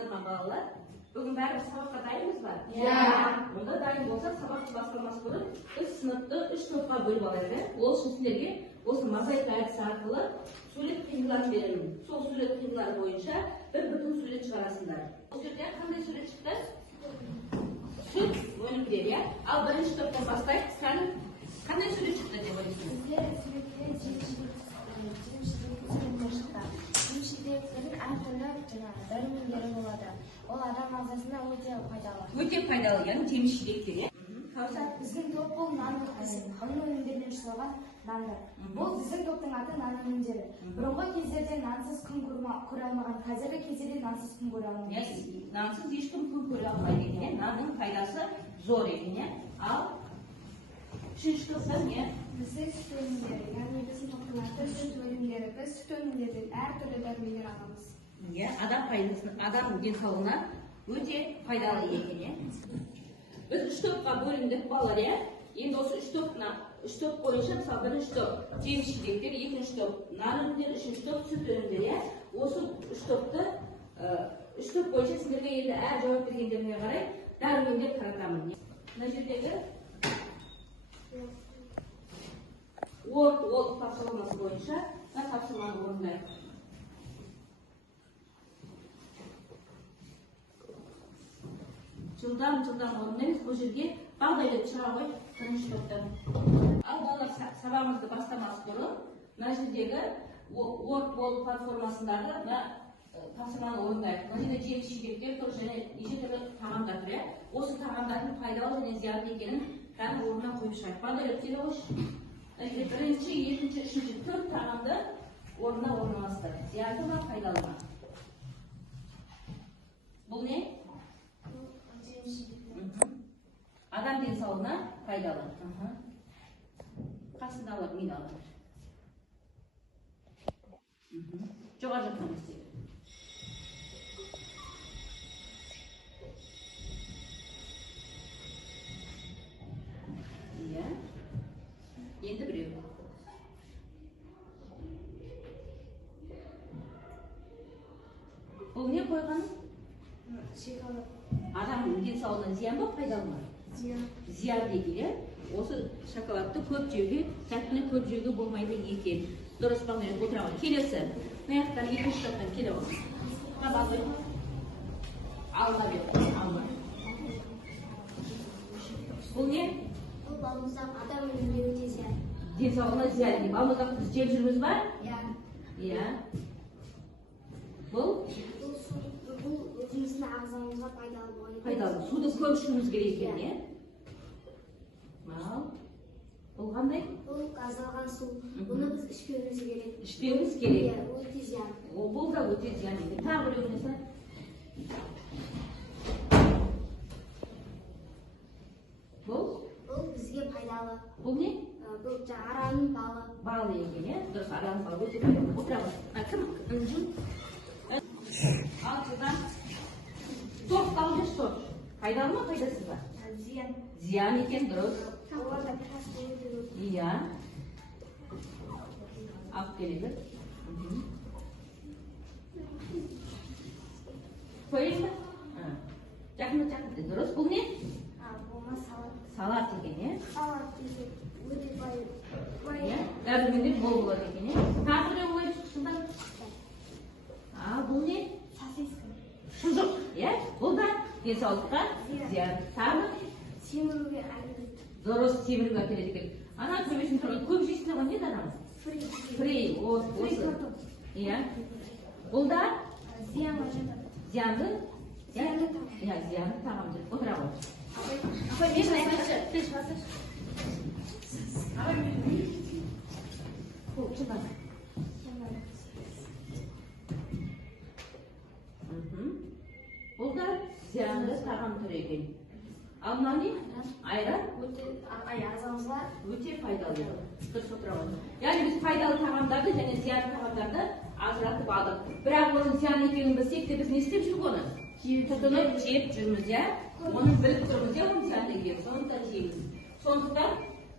саламатсыздар ма балалар? Бүгін бәріміз сабаққа дайынбыз ба? Онда дайын болсақ, сабақты бастамас бұрын біз сыныпты 3 топқа бөліп алайық. Ол үшін сіздерге осы мозаика әдісі арқылы сурет қиындыларын беремін. Сол сурет қиындылары бойынша бір бүтін сурет шығарасыңдар. Бұл жерде қандай сурет шықты? Сүт өнімдер, иә? Ал бірінші топтан бастайық. Қандай сурет шықты деп ойлайсың? Жеміс-жидектердің әртүрлі дәрумендері болады. Ол адам ағзасына өте пайдалы. Өте пайдалы, яғни жеміс-жидектер, иә? Біздің топ бұл нан өнімдерінен жасалған нандар. Бұл біздің топтың аты нан өнімдері. Бұрынғы кездерде нансыз күн көре алмаған, қазіргі кезде де нансыз күн көре алмайды. Нансыз ешкім күн көре алмайды екен. Нанның пайдасы зор екен, иә? Ал үшінші топтан не? Біздің сүт өнімдері, яғни біздің топтың аты сүт өнімдері. Біз сүт өнімдерден әртүрлі дәрумендер аламыз. Адам денсаулығына өте пайдалы екен, иә? Біз үш топқа бөліндік балалар, иә? Енді осы үш топ бойынша, мысалы, бірінші топ жеміс-жидектер, екінші топ нан өнімдері, үшінші топ сүт өнімдері, иә? Осы үш топ бойынша сіздерге енді әр жауап бергендеріне қарай дәрумендер таратамын. Мына жердегі ол тапсырмасы бойынша тапсырманы орындайық. Жылдам орындаймыз. Бұл жерге бағдайлы шыға ғой бірінші топтан. Ал балалар сабағымызды бастамас бұрын мына жердегі Word платформасындағы тапсырманы орындайық. Мына жерде жеміс-жидектер тұр және неше түрлі тағамдар тұр, иә? Осы тағамдардың пайдалы және зиянды екенін кәдімгі орнына қойып шығайық. Бағдайлы өтсе қойшы. Бірінші, екінші, үшінші, төрт тағамды орнына орналастыр. Зиянды ма, пайдалы ма? Бұл не? Адам денсаулығына пайдалы. Қасында алып, мен алып. Жоғар жақтан істейік. Иә. Енді біреу. Бұл не қойғаны? Шоколад. Адамның денсаулығына зиян ба, пайдалы ма? Зиян дейді, осы шоколадты көп жеуге, тәттіні көп жеуге болмайды екен. Дұрыс бағдайық отырамын. Келесі. Маяқтан екінші топтан келе ол. Қабағын. Алма бер. Алма. Бұл не? Бұл балмұздақ адам өміріне өте зиян. Денсаулығына зиян дейді. Балмұздақ біз жеп жүрміз ба? Иә. Бұл өзіміздің ағзамызға пайдалы болады. Пайдалы. Суды көп ішуіміз керек екен, иә? Бұл қандай? Бұл газдалған су. Бұны біз ішпеуіміз керек. Ішпеуіміз керек. Өте зиян. Бұл да өте зиян екен. Тағы біреу несі? Бұл бізге пайдалы. Бұл не? Бұл араның балы. Балы екен, иә? Дұрыс, араның балы өте пайдалы. Отырамыз. Кім? Ал сіздан тоқ қалды сор. Пайдалы ма, пайдасыз ба? Зиян. Зиян екен, дұрыс. Иә. Алып келеді. Қойын ба? Жақында. Дұрыс. Бұл не? Болма салат. Салат екен, е? Салат деген өте бай. Дәрумендер мол болады екен, е? Тағы біреу ой шықсында? Бұл не? Сосиска. Шұжық, е? Бұл да денсаулыққа зиян. Тағы? Семіруге әкеледі. Дұрыс, семіруге әкеледі екен. Ана көбесін тұрған көп жейсің ғой, не данам? Фрей, осы. Иә. Бұл да? Зиянға жатады. Зиянды? Зиянды тағам. Иә, зиянды тағамды. Отыра ғой. Апай, мен айтайыншы. Тез басыр. Бұл, шыдан. Бұл да зиянды тағам түрі екен. Ал мынау не? Айран? Ағзамызға өте пайдалы. Дұрыс отыра ғой. Яғни біз пайдалы тағамдарды және зиянды тағамдарды ажыратып алдық. Бірақ оның зиян екенін білсек те біз не істеп жүрміз оны? Тұтынып жеп жүрміз, иә? Оны біліп тұрмыз, иә, оның зиянды екенін. Сондықтан жейміз. Сондықтан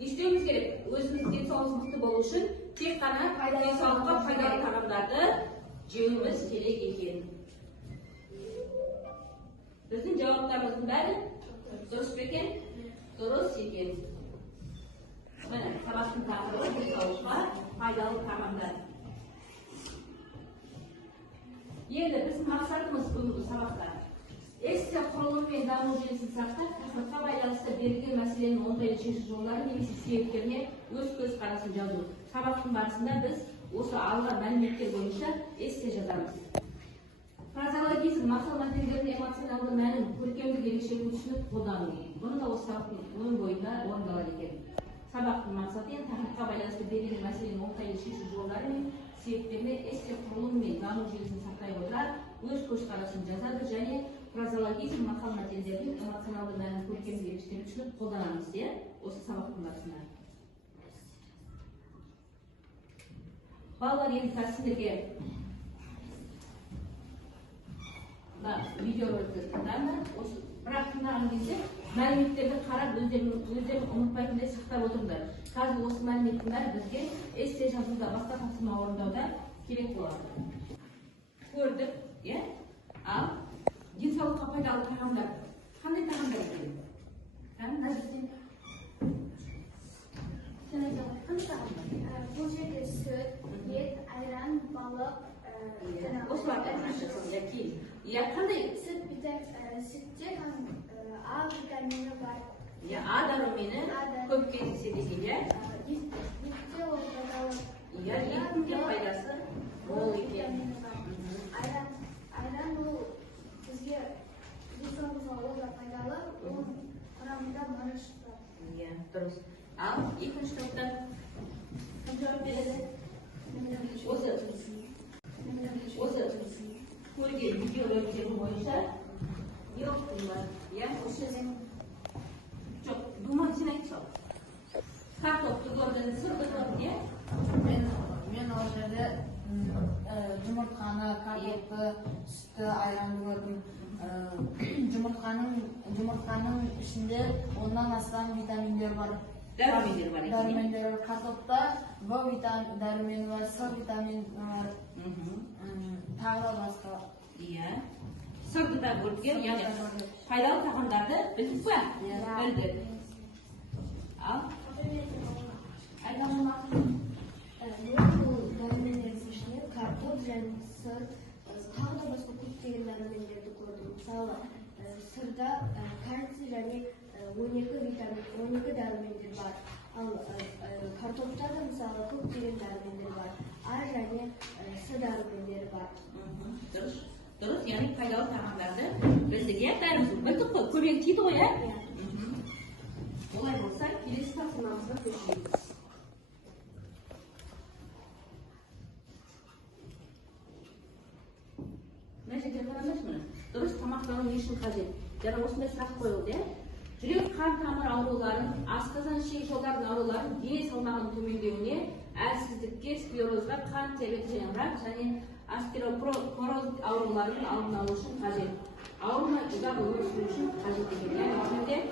не істеуіміз керек? Өзіміз денсаулығымыз мықты болу үшін тек қана денсаулыққа пайдалы тағамдарды жеуіміз керек екен. жолдарымыздың бәрі дұрыс па екен? Дұрыс екен. Міне, сабақтың тақырыбы денсаулыққа пайдалы тағамдар. Енді біздің мақсатымыз бүгінгі сабақта эссе құрылым мен даму желісін сақтап, тақырыпқа байланысты берілген мәселенің оңтайлы шешу жолдары немесе себептеріне өз көзқарасын жазу. Сабақтың барысында біз осы алған мәліметтер бойынша эссе жазамыз. Фразеологизм мақал мәтіндердің эмоционалды мәнін, көркемдік ерекшелігін түсініп қолдану. Бұны да осы сабақтың өн бойында орындалады екен. Сабақтың мақсаты тақырыпқа байланысты берілген мәселенің оңтайлы шешу жолдары мен себептеріне эссе құрылымы мен даму желісін сақтай отыра өз көзқарасын жазады және фразеологизм мақал мәтіндердің эмоционалды мәнін, көркемдік ерекшелігін түсініп қолданамыз, осы сабақтың барысында. Балалар, енді сіздерге видеороликті тыңдаңдар. Осы бірақ тыңдаған кезде мәліметтерді қарап өздерін ұмытпайтындай сақтап отырыңдар. Қазір осы мәліметтің бәрі бізге эссе жазуда, басқа тапсырма орындауда керек болады. Көрдік, ал денсаулыққа пайдалы тағамдар. Қандай тағамдар екен? Бұл жерде сүт, ет, айран, балық, осылардан кейін. Қандай? Сүтте А витамині бар. А дәрумені көп кездеседі екен, Етте ол пайдалы. Еттің де пайдасы мол екен. Айран ол бізге денсаулығымызға ол да пайдалы. Оның құрамында мырыш бар. Дұрыс. Ал екінші топтан кім жауап береді? Осы көрген видеороликтер бойынша не оқытың бар? Жоқ, думан сен айтшы. Картопты көрдің, сырды көрдің, Мен ол жерде жұмыртқаны, картопты, сүтті, айранды көрдім. Жұмыртқаның ішінде оннан астам витаминдер бар. Дәрумендер бар екен. Дәрумендер бар. Картопта В дәрумені бар, С витамині бар. Тағы да басқа. Сырды да көрген, яғни пайдалы тағамдарды білдік па? Білдік. Ал? Бұл дәрумендердің ішінде картоп және сыр, тағы да басқа көптеген дәрумендерді көрдім. Мысалы, сырда кальций және 12 дәрумендер бар. Ал картопта да мысалы көптеген дәрумендер бар. А және С дәрумендері бар. Дұрыс, яғни пайдалы тағамдарды білдік, бәріміз білдік қой, көмек тиді ғой, Олай болса, келесі тапсырмамызға көшейміз. Мына жерде қараңдаршы, дұрыс тамақтану не үшін қажет? Жаңа осындай сұрақ қойылды, жүрек қан тамыр ауруларын, асқазан ішек жолдардың ауруларын, дене салмағының төмендеуіне, әлсіздікке, склерозға, қан диабеті және рак және астеропороз ауруларының алдын алу үшін қажет. Ауырмай ұзақ өмір сүру үшін қажет екен.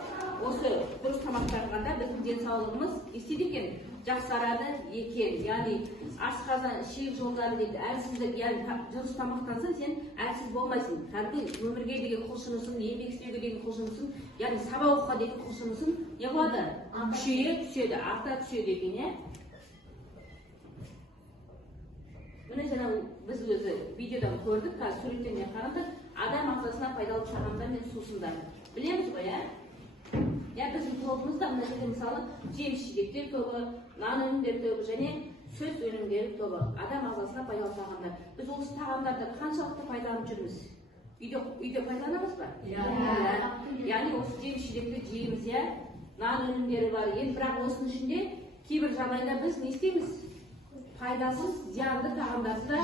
Осы дұрыс тамақтанғанда біздің денсаулығымыз естеді екен, жақсарады екен. Яғни асқазан, ішек жолдары дейді, әлсіздік, яғни дұрыс тамақтансаң, сен әлсіз болмайсың. Кәдімгі өмірге деген құлшынысың, еңбек істеуге деген құлшынысың, яғни сабақ оқуға деген құлшынысың не болады? Күшейе түседі, арта түседі екен, Міне жаңа біз өзі видеодан көрдік, қазір суреттеріне қарадық, адам ағзасына пайдалы тағамдар мен сусындар. Білеміз ғой, біздің тобымызда мына жерде мысалы жеміс-жидектер тобы, нан өнімдері тобы және сүт өнімдері тобы. Адам ағзасына пайдалы тағамдар. Біз осы тағамдарды қаншалықты пайдаланып жүрміз? Үйде пайдаланамыз ба? Яғни осы жеміс-жидекті жейміз, нан өнімдері бар. Енді бірақ осының ішінде кейбір жағдайда біз не істейміз? Пайдасыз, зиянды тағамдарды да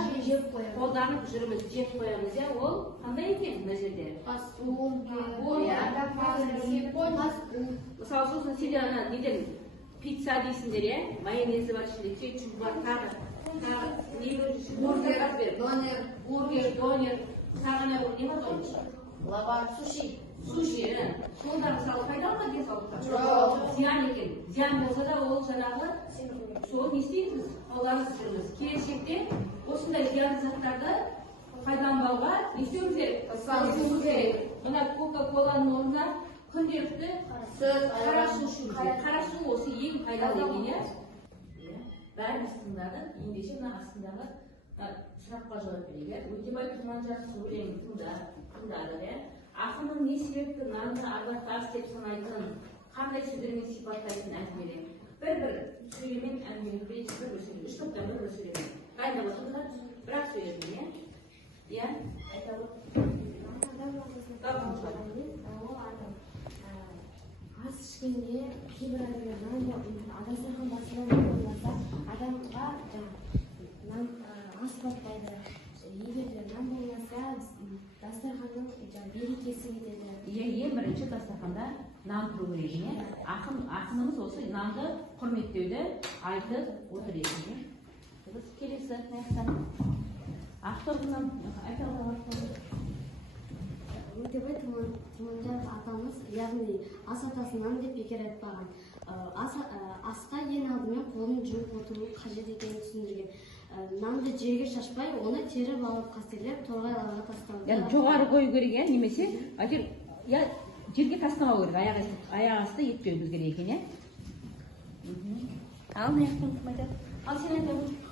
қолданып жүрміз, жеп қоямыз, ол қандай екен мына жерде? Мысалы, сосын сендер неден пицца дейсіңдер, майонезі бар ішінде, кетчуп бар, тағы не бар? Бургер, донер, тағы не бар ғой? Лаваш, суши. Суши, солдар мысалы пайдалы ма денсаулыққа? Зиян екен. Зиян болса да ол жаңағы сол не істейміз? Қолданып жүрміз. Келешекте осындай зиянды заттарды пайдаланбауға не істеуіміз керек? Салуымыз керек. Мына Кока-коланың орнына күнделікті қара су ішу керек. Қара су осы ең пайдалы екен, иә? Бәріміз тыңдадық. Ендеше мына астындағы сұраққа жауап берейік. Өтебай Тұрманжан өлеңін тыңдадық, иә? Ақынның не себепті нанды ардақтас деп санайтын, қандай сөздермен сипаттайтын әңгімеле. Бір сөйлемен әңгімелеп берейік, бір сөйлем. Үш топтан бір сөйлемен. Дайындап отырсыздар, бірақ сөйлемен, иә? Иә? Ас ішкенде кейбір адамдар дастархан басынан болмаса адамға ас батпайды. Егер нан болмаса дастарханның берекесі кетеді. Ең бірінші дастарханда нан тұру керек, иә? Ақынымыз осы нанды құрметтеуді айтып отыр екен. Келесі аяқтан авторынан айта алады. Өтебай Тұрманжан атамыз, яғни ас атасынан деп бекер айтпаған. Асқа ең алдымен қолын жуып отыру қажет екенін түсіндірген. Нанды жерге шашпай, оны теріп алып қастерлеп торғайларға тастау. Яғни жоғары қою керек, иә, немесе жерге тастамау керек, аяқ асты етпеуіміз керек екен, иә? Ал, не айтып айтады? Ал, сен айтып